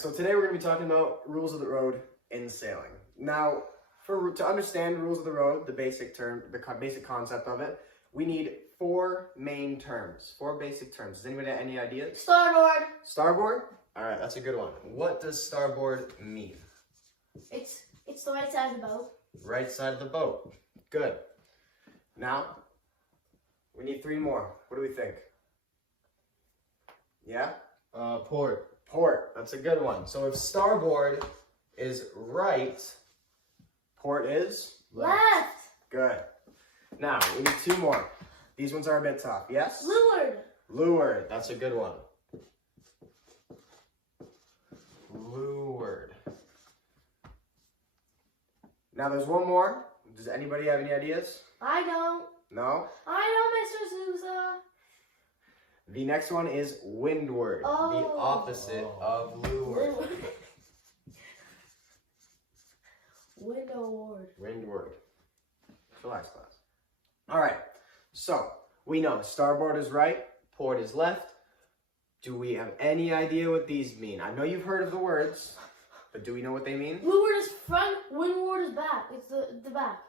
so today we're going to be talking about rules of the road in sailing. Now, to understand rules of the road, the basic concept of it, we need four main terms, four basic terms. Does anybody have any ideas? Starboard. Starboard? All right, that's a good one. What does starboard mean? It's the right side of the boat. Right side of the boat. Good. Now, we need three more. What do we think? Yeah? Port. Port. That's a good one. So if starboard is right, port is Left. good. Now, we need two more. These ones are a bit tough. Yes? Leeward. Leeward. That's a good one. Leeward. Now, there's one more. Does anybody have any ideas? I don't. No? I know, Mr. Sousa. The next one is windward. Oh. The opposite of leeward. Windward. Windward. Relax, class. All right. So, we know starboard is right, port is left. Do we have any idea what these mean? I know you've heard of the words, but do we know what they mean? Leeward is front, windward is back. It's the back.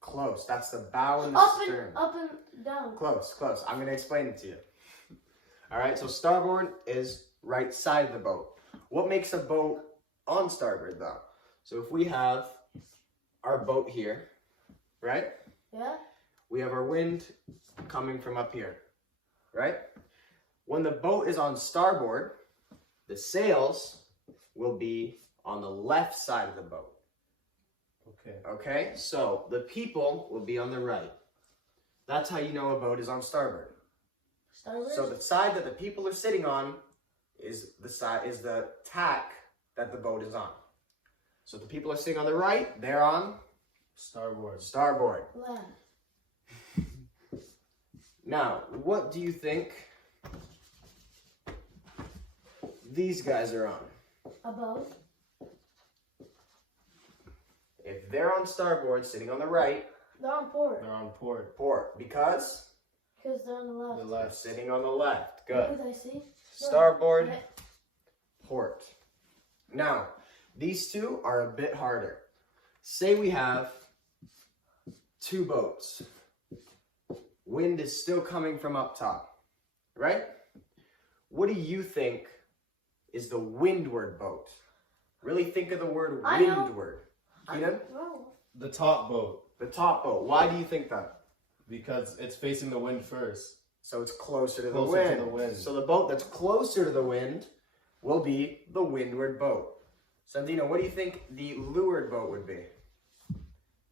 Close. That's the bow and the stern. Up and down. Close, close. I'm going to explain it to you. All right, so starboard is right side of the boat. What makes a boat on starboard, though? So if we have our boat here, right? Yeah? We have our wind coming from up here, right? When the boat is on starboard, the sails will be on the left side of the boat. Okay. Okay, so the people will be on the right. That's how you know a boat is on starboard. Starboard? So the side that the people are sitting on is the tack that the boat is on. So the people are sitting on the right, they're on Starboard. starboard. Left. Now, what do you think these guys are on? A boat. If they're on starboard, sitting on the right, They're on port. They're on port. port, because Because they're on the left. The they're left. sitting on the left. What Good. did I see? Starboard, Yeah. port. Now, these two are a bit harder. Say we have two boats. Wind is still coming from up top, right? What do you think is the windward boat? Really think of the word I know. windward. Keenan? No. The top boat. The top boat. Why do you think that? Because it's facing the wind first. So it's closer to Closer the to wind. the wind. So the boat that's closer to the wind will be the windward boat. Sandino, what do you think the leeward boat would be?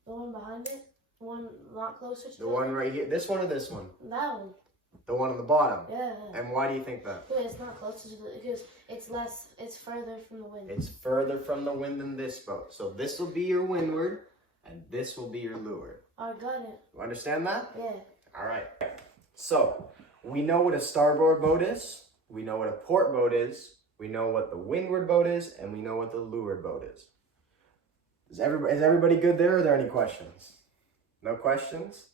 The one behind it? The one not closer to The one right here. This one or this one? That one. The one on the bottom. Yeah. And why do you think that? But it's not closer to because it's further from the wind. It's further from the wind than this boat. So this will be your windward, and this will be your leeward. I got it. You understand that? Yeah. All right. So we know what a starboard boat is. We know what a port boat is. We know what the windward boat is, and we know what the leeward boat is. Is everybody good there? Are there any questions? No questions?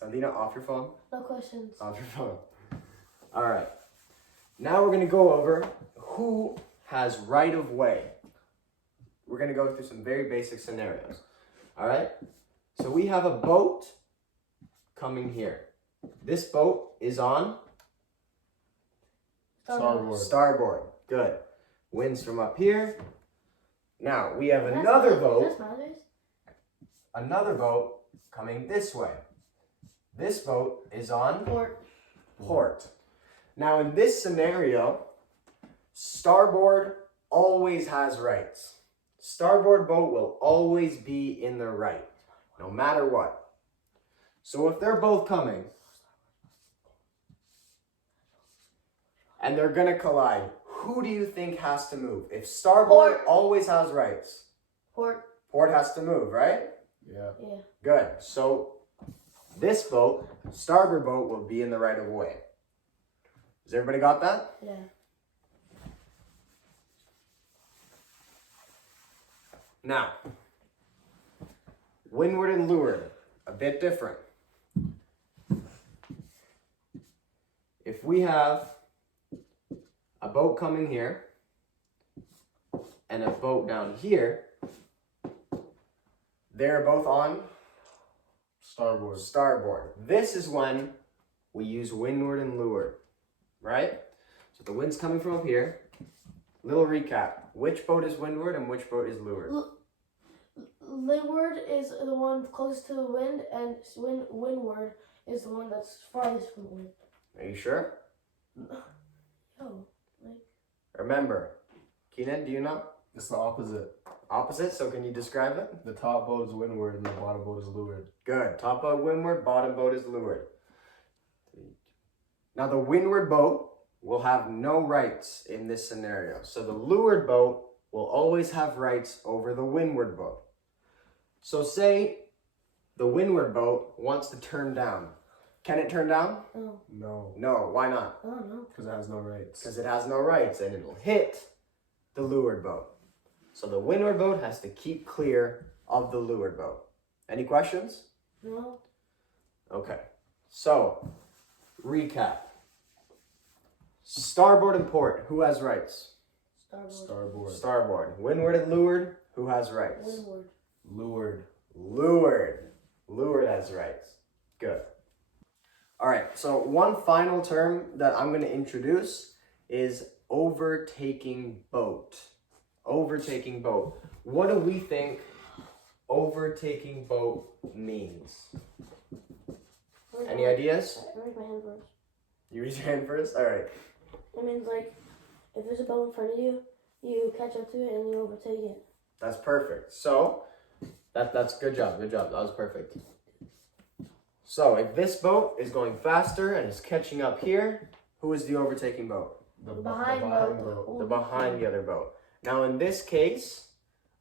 Sandina, off your phone. No questions. Off your phone. All right. Now we're going to go over who has right of way. We're going to go through some very basic scenarios. All right. So we have a boat coming here. This boat is on Starboard. starboard. Good. Winds from up here. Now we have That's another matters. boat. That's matters. Another boat coming this way. This boat is on port. Now in this scenario, starboard always has rights. Starboard boat will always be in the right, no matter what. So if they're both coming and they're gonna collide, who do you think has to move? If starboard Port. always has rights, Port. port has to move, right? Yeah. Yeah. Good. So this boat, starboard boat, will be in the right of way. Has everybody got that? Yeah. Now, windward and leeward, a bit different. If we have a boat coming here and a boat down here, they're both on Starboard. starboard. This is when we use windward and leeward, right? So the wind's coming from up here. Little recap. Which boat is windward and which boat is leeward? Leeward is the one closest to the wind, and windward is the one that's farthest from the wind. Are you sure? Oh, Remember. Keenan, do you know? It's the opposite. Opposite, so can you describe it? The top boat is windward and the bottom boat is leeward. Good. Top boat windward, bottom boat is leeward. Now the windward boat will have no rights in this scenario. So the leeward boat will always have rights over the windward boat. So say the windward boat wants to turn down. Can it turn down? no. No, No. Why not? I don't know. because it has no rights. Because it has no rights and it'll hit the leeward boat. So the windward boat has to keep clear of the leeward boat. Any questions? No. Okay. So, recap. Starboard and port, who has rights? Starboard. Starboard. Starboard. Windward and leeward, who has rights? Windward. Leeward. Leeward. Leeward has rights. Good. All right, so one final term that I'm going to introduce is overtaking boat. Overtaking boat. What do we think overtaking boat means? Any ideas? I raise my hand first. You raise your hand first? All right. It means like if there's a boat in front of you, you catch up to it and you overtake it. That's perfect. So, that's good job. Good job. That was perfect. So, if this boat is going faster and is catching up here, who is the overtaking boat? The Behind behind boat. boat. The behind the other boat. Now, in this case,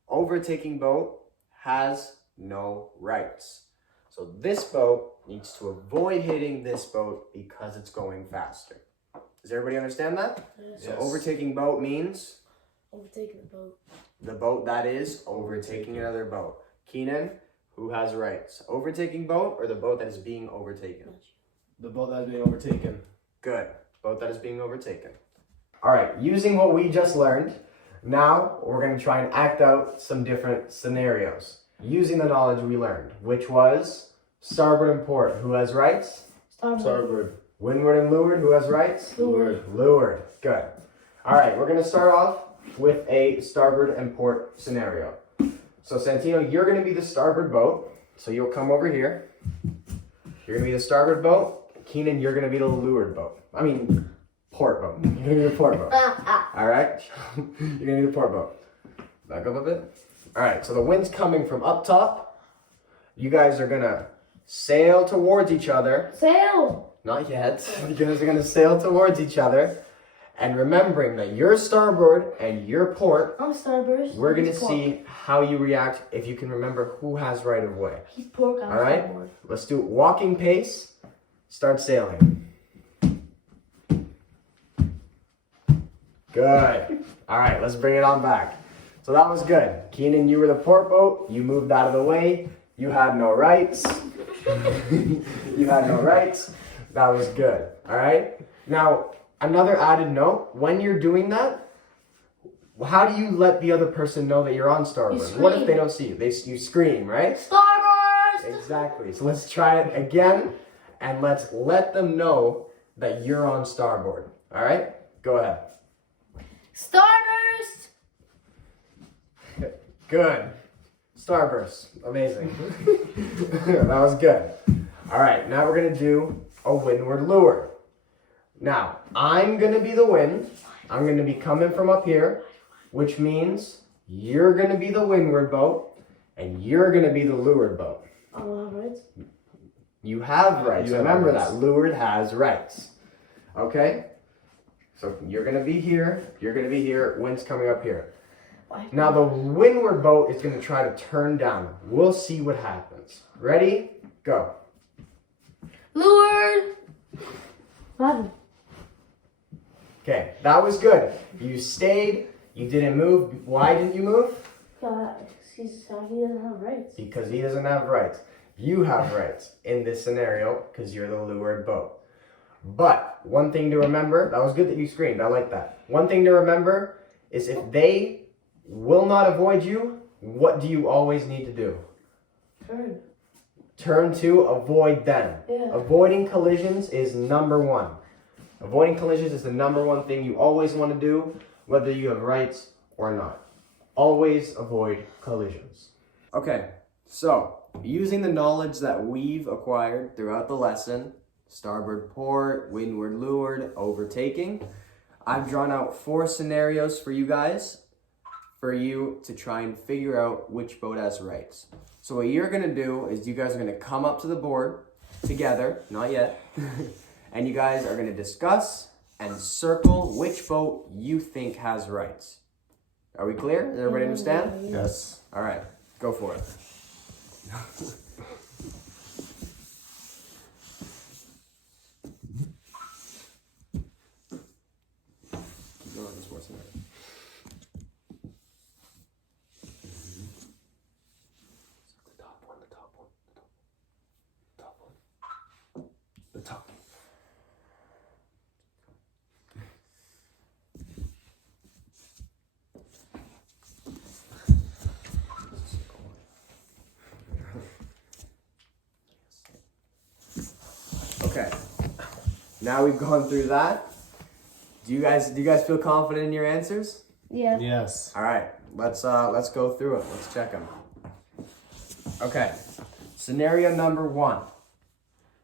overtaking boat has no rights. So, this boat needs to avoid hitting this boat because it's going faster. Does everybody understand that? Yes. So, Yes. overtaking boat means Overtaking the boat. the boat that is overtaking another boat. Keenan, who has rights? Overtaking boat or the boat that is being overtaken? Not you. The boat that is being overtaken. Good. Boat that is being overtaken. All right, using what we just learned, now we're going to try and act out some different scenarios using the knowledge we learned, which was starboard and port, who has rights? Starboard. Starboard. Windward and leeward, who has rights? Leeward. Leeward. Good. All right, we're going to start off with a starboard and port scenario. So Santino, you're going to be the starboard boat. So you'll come over here. You're going to be the starboard boat. Keenan, you're going to be the leeward boat. I mean, port boat. You're going to be the port boat. All right? You're going to be the port boat. Back up a bit. All right, so the wind's coming from up top. You guys are going to sail towards each other. Sail. Not yet. You guys are going to sail towards each other. And remembering that you're starboard and you're port, I'm starboard. we're going to He's pork. see how you react if you can remember who has right of way. He's pork. I'm All right? starboard. Let's do it. Walking pace. Start sailing. Good. All right, let's bring it on back. So that was good. Keenan, you were the port boat. You moved out of the way. You had no rights. You had no rights. That was good. All right? Now, another added note, when you're doing that, how do you let the other person know that you're on starboard? You What if scream. they don't see you? You scream, right? Starboard. Exactly. So let's try it again, and let's let them know that you're on starboard. All right? Go ahead. Starburst. Good. Starburst. Amazing. That was good. All right, now we're going to do a windward leeward. Now, I'm going to be the wind. I'm going to be coming from up here, which means you're going to be the windward boat, and you're going to be the leeward boat. Oh, right. You have rights. You have Remember rights. that. Leeward has rights. Okay? So you're going to be here. You're going to be here. Wind's coming up here. Now the windward boat is going to try to turn down. We'll see what happens. Ready? Go. Leeward. What? Okay, that was good. You stayed. You didn't move. Why didn't you move? God, he doesn't have rights. Because he doesn't have rights. You have rights in this scenario because you're the leeward boat. But one thing to remember, that was good that you screamed. I like that. One thing to remember is if they will not avoid you, what do you always need to do? Turn. Turn to avoid them. Yeah. Avoiding collisions is number one. Avoiding collisions is the number one thing you always want to do, whether you have rights or not. Always avoid collisions. Okay, so using the knowledge that we've acquired throughout the lesson, starboard port, windward leeward, overtaking, I've drawn out 4 scenarios for you guys, for you to try and figure out which boat has rights. So what you're gonna do is you guys are gonna come up to the board together, not yet, and you guys are gonna discuss and circle which boat you think has rights. Are we clear? Does everybody understand? Yes. All right, go for it. Keep going, there's more scenarios. The top one, the top one, the top one. The top one. Okay. Now we've gone through that. Do you guys feel confident in your answers? Yeah. Yes. All right. Let's go through it. Let's check them. Okay. Scenario number 1.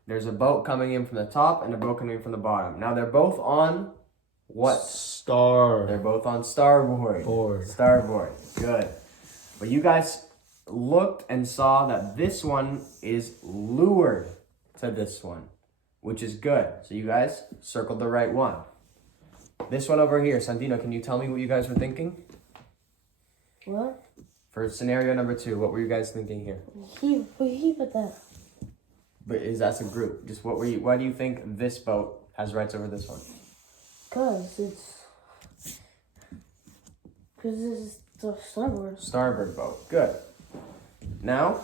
There's a boat coming in from the top and a boat coming in from the bottom. Now they're both on what? They're both on starboard. Board. Starboard. Good. But you guys looked and saw that this one is leeward to this one, which is good. So you guys circled the right one. This one over here, Santino, can you tell me what you guys were thinking? What? For scenario number 2, what were you guys thinking here? He put that. But that's a group. Just why do you think this boat has rights over this one? Cause this is the starboard. Starboard boat. Good. Now,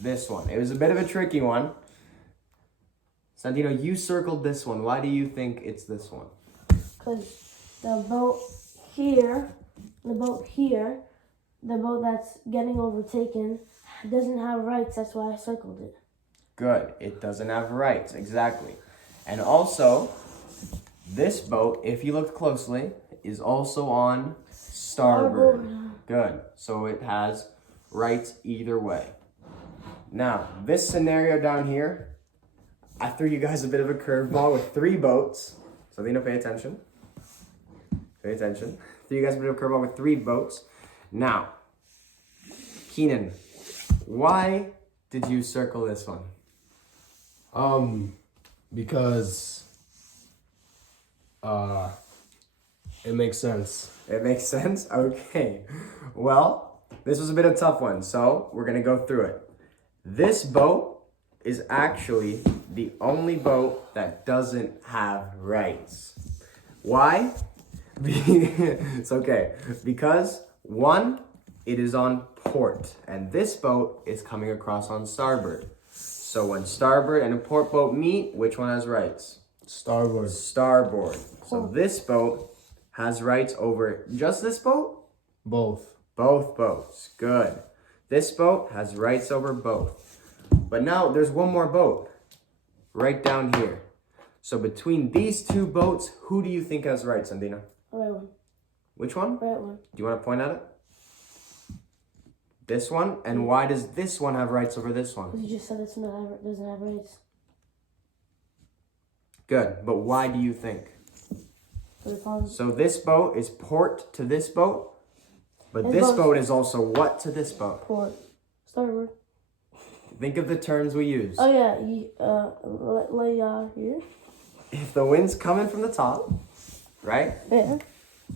this one. It was a bit of a tricky one. Santino, you circled this one. Why do you think it's this one? Cause the boat here, the boat that's getting overtaken doesn't have rights. That's why I circled it. Good. It doesn't have rights. Exactly. And also, this boat, if you look closely, is also on starboard. Good. So it has rights either way. Now, this scenario down here, I threw you guys a bit of a curveball with 3 boats. So, pay attention. Pay attention. Threw you guys a bit of a curveball with 3 boats. Now, Keenan, why did you circle this one? Because it makes sense. It makes sense? Okay. Well, this was a bit of a tough one, so we're going to go through it. This boat is actually the only boat that doesn't have rights. Why? It's okay. Because, 1, it is on port, and this boat is coming across on starboard. So when starboard and a port boat meet, which one has rights? Starboard. Starboard. So this boat has rights over just this boat? Both. Both boats. Good. This boat has rights over both. But now there's one more boat right down here. So between these 2 boats, who do you think has rights, Andina? Right one. Which one? Right one. Do you want to point at it? This one? And why does this one have rights over this one? Because you just said it doesn't have rights. Good. But why do you think? For the pond. So this boat is port to this boat, but It's this both. boat is also what to this boat? Port. Starboard. Think of the terms we use. Oh yeah, here. If the wind's coming from the top, right? Yeah.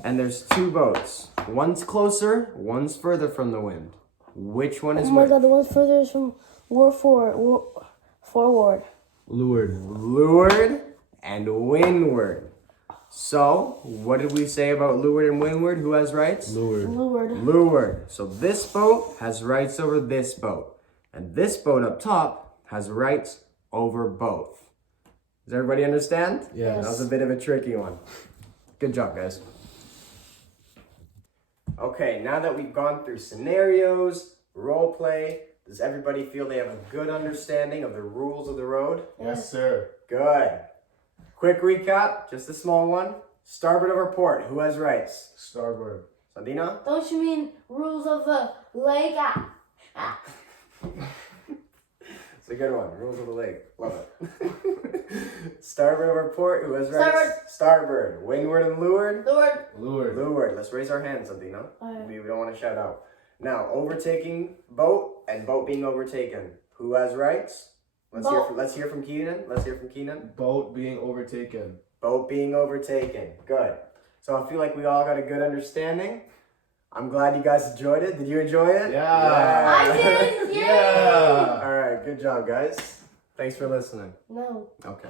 And there's 2 boats. One's closer, one's further from the wind. Which one is Oh my which? god, the one's further is from forward. Leeward. Leeward and windward. So, what did we say about leeward and windward? Who has rights? Leeward. Leeward. Leeward. So this boat has rights over this boat. And this boat up top has rights over both. Does everybody understand? Yes. That was a bit of a tricky one. Good job, guys. Okay, now that we've gone through scenarios, role play, does everybody feel they have a good understanding of the rules of the road? Yes, sir. Good. Quick recap, just a small one. Starboard over port, who has rights? Starboard. Sandina? Don't you mean rules of the lake? It's a good one. Rules of the lake. Love it. Starboard over port, who has rights? Starboard. Starboard. Windward and leeward? Lord. Leeward. Leeward. Let's raise our hands, Sandina. Alright. We don't want to shout out. Now, overtaking boat and boat being overtaken. Who has rights? Boat. Let's hear from Keenan. Let's hear from Keenan. Boat being overtaken. Boat being overtaken. Good. So I feel like we all got a good understanding. I'm glad you guys enjoyed it. Did you enjoy it? Yeah. I did! Yay! Yeah. All right. Good job, guys. Thanks for listening. No. Okay.